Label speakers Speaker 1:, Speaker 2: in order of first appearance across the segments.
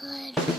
Speaker 1: Good.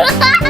Speaker 1: Música